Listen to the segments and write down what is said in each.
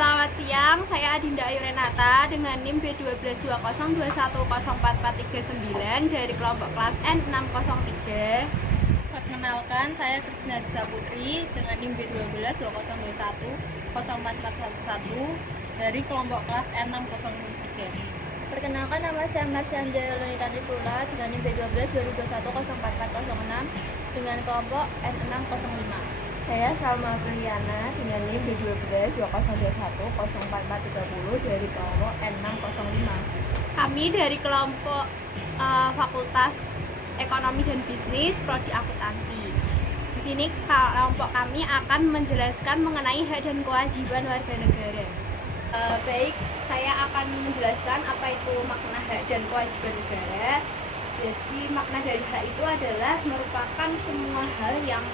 Selamat siang, saya Adinda Ayu Renata dengan NIM B1220210443 dari kelompok kelas N603. Perkenalkan, saya Kristina Disa Putri dengan NIM B1220210441 dari kelompok kelas N603. Perkenalkan, nama saya Marsyam Jailonita Trisula dengan NIM B12 dengan kelompok N605. Saya Salma Priyana dengan NIM B12 2021 dari kelompok N605. Kami dari kelompok Fakultas Ekonomi dan Bisnis Prodi Akuntansi. Di sini kelompok kami akan menjelaskan mengenai hak dan kewajiban warga negara. Baik, saya akan menjelaskan apa itu makna hak dan kewajiban negara. Jadi makna dari hak itu adalah merupakan semua hal yang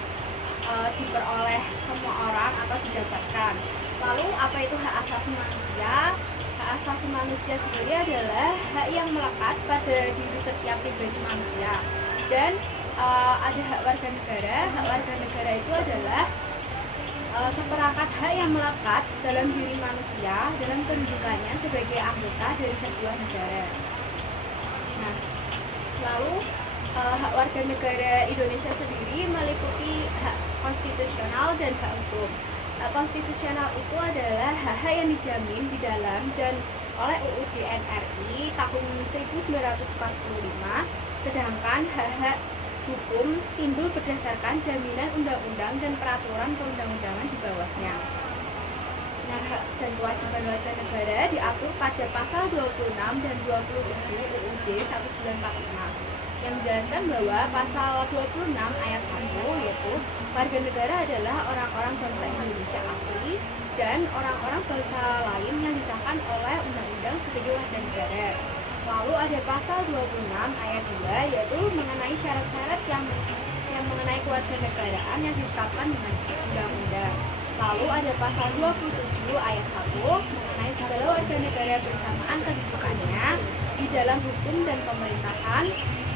diperoleh semua orang atau didapatkan. Lalu apa itu hak asasi manusia? Hak asasi manusia sendiri adalah hak yang melekat pada diri setiap pribadi manusia. Dan ada hak warga negara. Hak warga negara itu adalah seperangkat hak yang melekat dalam diri manusia dalam kedudukannya sebagai anggota dari sebuah negara. Nah, lalu hak warga negara Indonesia sendiri meliputi hak konstitusional dan hak hukum. Hak konstitusional itu adalah hak-hak yang dijamin di dalam dan oleh UUD NRI tahun 1945, sedangkan hak-hak hukum timbul berdasarkan jaminan undang-undang dan peraturan perundang-undangan di bawahnya. Nah, hak dan kewajiban warga negara diatur pada pasal 26 dan 27 UUD 1945 yang menjelaskan bahwa pasal 26 ayat 1 yaitu warga negara adalah orang-orang bangsa Indonesia asli dan orang-orang bangsa lain yang disahkan oleh undang-undang sebagai warga negara. Lalu ada pasal 26 ayat 2 yaitu mengenai syarat-syarat yang mengenai kewarganegaraan yang ditetapkan dengan undang-undang. Lalu ada pasal 27 ayat 1 mengenai segala warga negara bersamaan kedudukannya di dalam hukum dan pemerintahan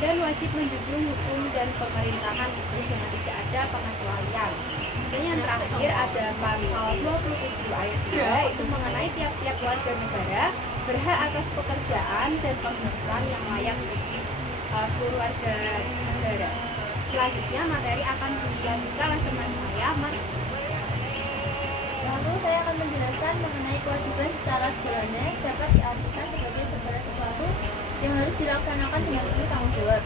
dan wajib menjunjung hukum dan pemerintahan itu dengan tidak ada pengecualian. Dan yang terakhir ada pasal 27 ayat 2 itu mengenai tiap-tiap warga negara berhak atas pekerjaan dan penghidupan yang layak bagi seluruh warga negara. Selanjutnya materi akan dilanjutkan oleh teman saya, Mas. Lalu saya akan menjelaskan mengenai kewajiban secara sederhana dapat diartikan sebagai segala sesuatu yang harus dilaksanakan dengan penuh tanggung jawab.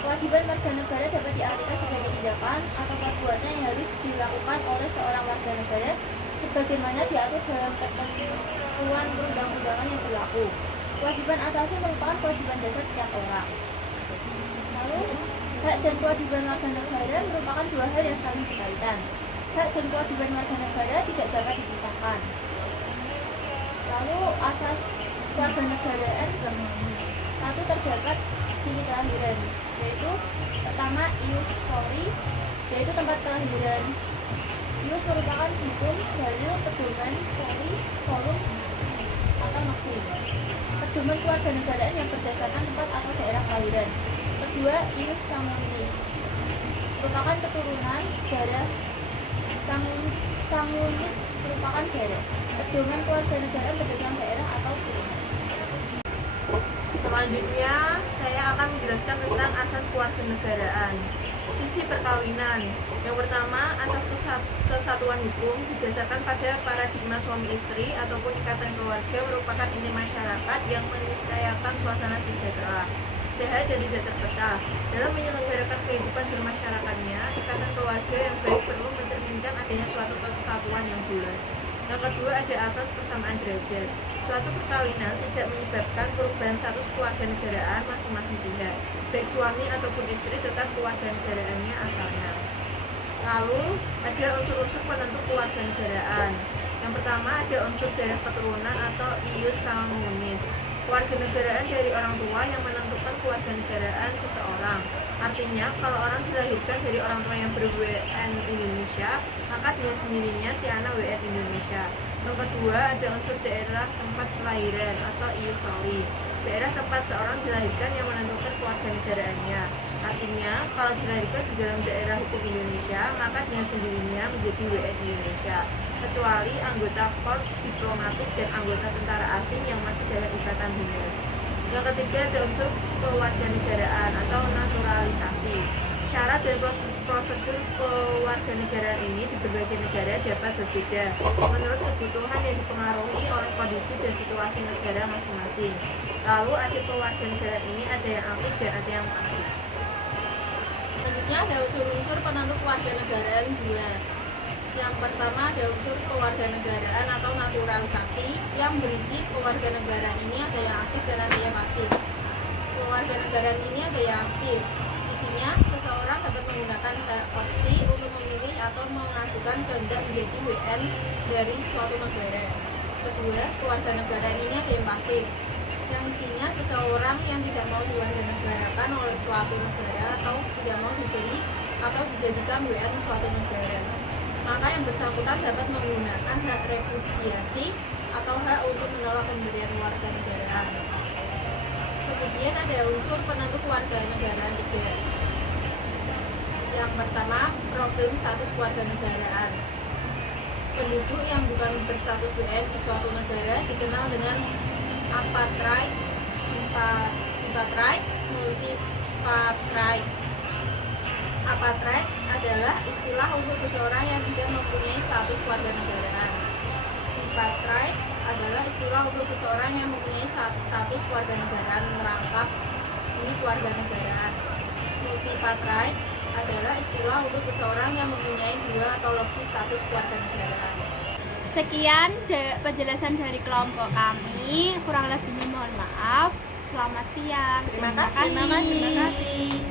Kewajiban warga negara dapat diartikan sebagai tindakan atau perbuatan yang harus dilakukan oleh seorang warga negara sebagaimana diatur dalam ketentuan perundang-undangan yang berlaku. Kewajiban asasi merupakan kewajiban dasar setiap orang. Lalu, hak dan kewajiban warga negara merupakan dua hal yang saling berkaitan. Hak dan kewajiban warga negara tidak dapat dipisahkan. Lalu asas kewarganegaraan satu terdapat sini kelahiran, yaitu pertama ius soli, yaitu tempat kelahiran. Ius merupakan hukum, dalil, pedoman, soli, forum, atau negeri. Pedoman kewarganegaraan yang berdasarkan tempat atau daerah kelahiran. Kedua, ius sanguinis merupakan keturunan darah. Sanguinis merupakan darah. Pedoman kewarganegaraan berdasarkan daerah atau turunan. Selanjutnya, saya akan menjelaskan tentang asas kewarganegaraan. Sisi perkawinan. Yang pertama, asas kesatuan hukum didasarkan pada paradigma suami istri ataupun ikatan keluarga merupakan inti masyarakat yang meniscayakan suasana sejahtera, sehat dan tidak terpecah. Dalam menyelenggarakan kehidupan bermasyarakatnya, ikatan keluarga yang baik perlu mencerminkan adanya suatu kesatuan yang bulat. Yang kedua, ada asas persamaan derajat. Suatu perkawinan tidak menyebabkan perubahan status kewarganegaraan masing-masing pihak, baik suami ataupun istri tetap kewarganegaraannya asalnya. Lalu ada unsur-unsur penentu kewarganegaraan. Yang pertama ada unsur darah keturunan atau ius sanguinis. Kewarganegaraan dari orang tua yang menentukan kewarganegaraan seseorang. Artinya, kalau orang dilahirkan dari orang tua yang ber-WN Indonesia, maka dengan sendirinya si anak WN Indonesia. Yang kedua, ada unsur daerah tempat kelahiran atau ius soli. Daerah tempat seorang dilahirkan yang menentukan kewarganegaraannya. Artinya, kalau dilahirkan di dalam daerah hukum Indonesia, maka dengan sendirinya menjadi WN Indonesia. kecuali anggota korps diplomatik dan anggota tentara asing yang masih dalam ikatan dinas. Yang ketiga ada unsur kewarganegaraan atau naturalisasi. Syarat dan prosedur kewarganegaraan ini di berbagai negara dapat berbeda menurut kebutuhan yang dipengaruhi oleh kondisi dan situasi negara masing-masing. Lalu ada kewarganegaraan ini ada yang aktif dan ada yang pasif. Selanjutnya ada unsur-unsur penentu kewarganegaraan 2. Yang pertama ada unsur kewarganegaraan atau naturalisasi yang berisi kewarganegaraan ini ada yang aktif dan ada yang pasif. Kewarganegaraan ini ada yang aktif. Isinya seseorang dapat menggunakan hak opsi untuk memilih atau mengajukan kehendak menjadi WN dari suatu negara. Kedua, kewarganegaraan ini ada yang pasif. Yang isinya seseorang yang tidak mau diwarganegarakan oleh suatu negara atau tidak mau diberi atau dijadikan WN suatu negara. Maka yang bersangkutan dapat menggunakan hak repudiasi atau hak untuk menolak pemberian kewarganegaraan. Kemudian ada unsur penentu kewarganegaraan 3. Yang pertama, problem status kewarganegaraan. Penduduk yang bukan berstatus WN di suatu negara dikenal dengan apatride, multipatride. Apatride adalah istilah untuk seseorang yang tidak mempunyai status kewarganegaraan. Bipatride adalah istilah untuk seseorang yang mempunyai status kewarganegaraan merangkap di kewarganegaraan. Multipatride adalah istilah untuk seseorang yang mempunyai 2 atau lebih status kewarganegaraan. Sekian penjelasan dari kelompok kami. Kurang lebihnya mohon maaf. Selamat siang. Terima kasih. Terima kasih.